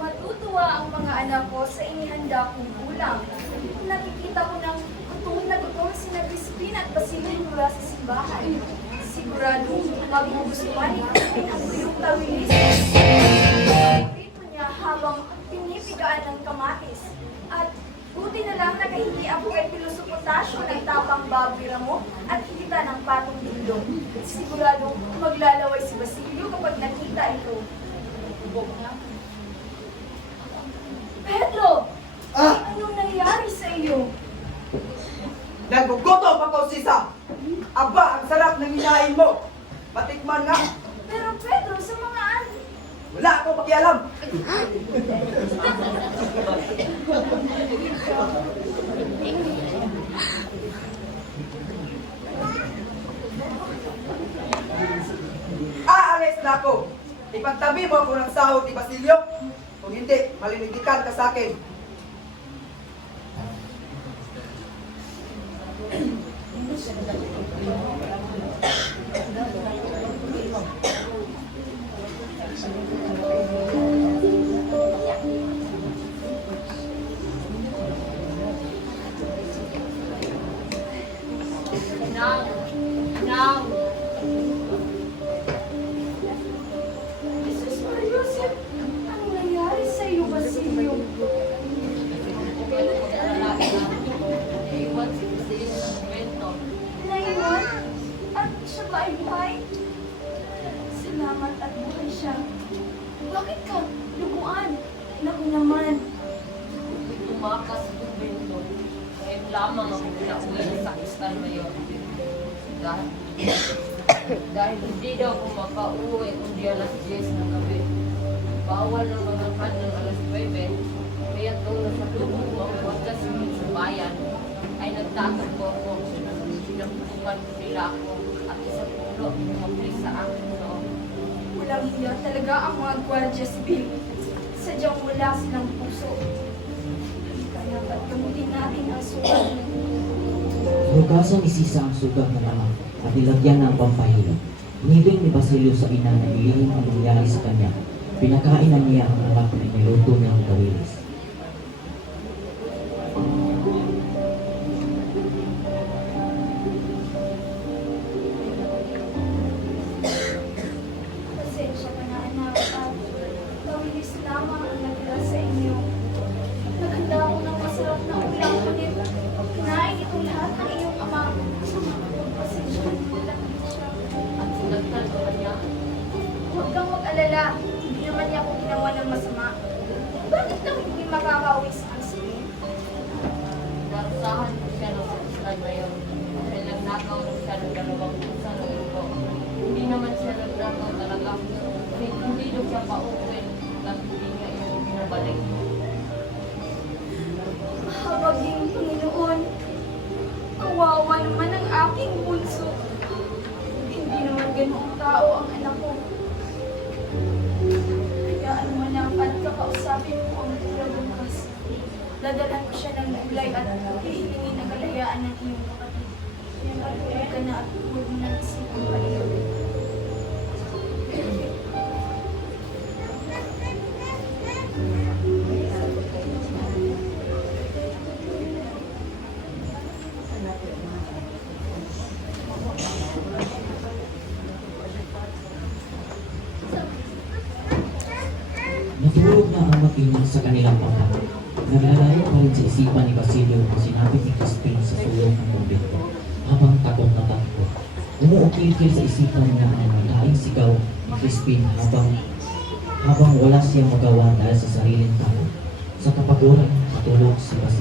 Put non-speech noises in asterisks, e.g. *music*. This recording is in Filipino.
Matutuwa ang mga anak ko sa inihanda kong ulam. Nakikita ko ng gutom na gutom si na Crispin at Basilio mula sa simbahan. Sigurado, magugustuhan ni Crispin ang tuyong tawilis. Paborito niya habang pinipigaan ng kamatis. At buti na lang na hindi ako kay Piloso ng tapang babira mo at hita ng patong dindong. Sigurado, maglalaway si Basilio kapag nakita ito. Pedro! Ah! Anong nangyari sa iyo? Nagugutom ako, Sisa! Aba, ang sarap ng hinain mo! Matikman nga! Pero Pedro, sa mga ano? Wala akong pakialam! *laughs* na ako! Ipagtabi mo ako ng sahod ni Basilio! Kung hindi, malinigikan ka sa akin! Now, *clears throat* At siya ba ay buhay? Salamat at buhay siya. Bakit ka? Luguan. Naku naman. Tumakas sa kwento. Ngayon lamang ang pinauwi sa Kristal Mayor. Dahil, dahil hindi daw ako makauwi kundi alas 10 ng gabi. Bawal ng mga ng alas 9. Kaya kung nasa lubong ko ang wagas sa bayan, ay nagtatakbo ako. Pinagpukan ko nila ako at isang pulo lumapit sa akin loob. Hiya talaga ang mga gwardiya sibil. Sadyang wala silang puso. Kaya ba't gamutin natin ang sugat? Hugasan ni Sisa ang sugat na lamang at nilagyan ng pampahilot. Hiniling ni Basilio sa ina na ilihim ang nangyari sa kanya. Pinakain na niya ang anak na niluto niyang kawilis. Mag-alala. Hindi naman niya ako ginawa ng masama. Bakit daw hindi makakauwi sa asin? Narusahan ko siya ng sakistan ngayon. Dahil nagnakaw siya ng dalawang pusa ng ito. Hindi naman siya nagnakaw talaga. Kahit hindi daw siya pauwi. At hindi niya ito binabalik. Mahabaging Panginoon. Kawawa naman ang aking bunso. Hindi naman ganoong tao ang ang tula bukas. Dadalan ko siya ng gulay at hihilingin ang kalayaan ng iyong kapatid. Huwag ka na at huwag mo nang isipin pa iyon. Natulog na ang makinig sa kanilang ama. Naglalayo pa rin sa isipan ni Basilio ang sinabi ni Crispin sa sulong ng kumbento habang takot na takot. Umuukil-kil sa isipan niya ang madaing sigaw ni Crispin habang habang wala siyang magawa dahil sa sariling takot. Sa kapaguran, natulog si Basilio.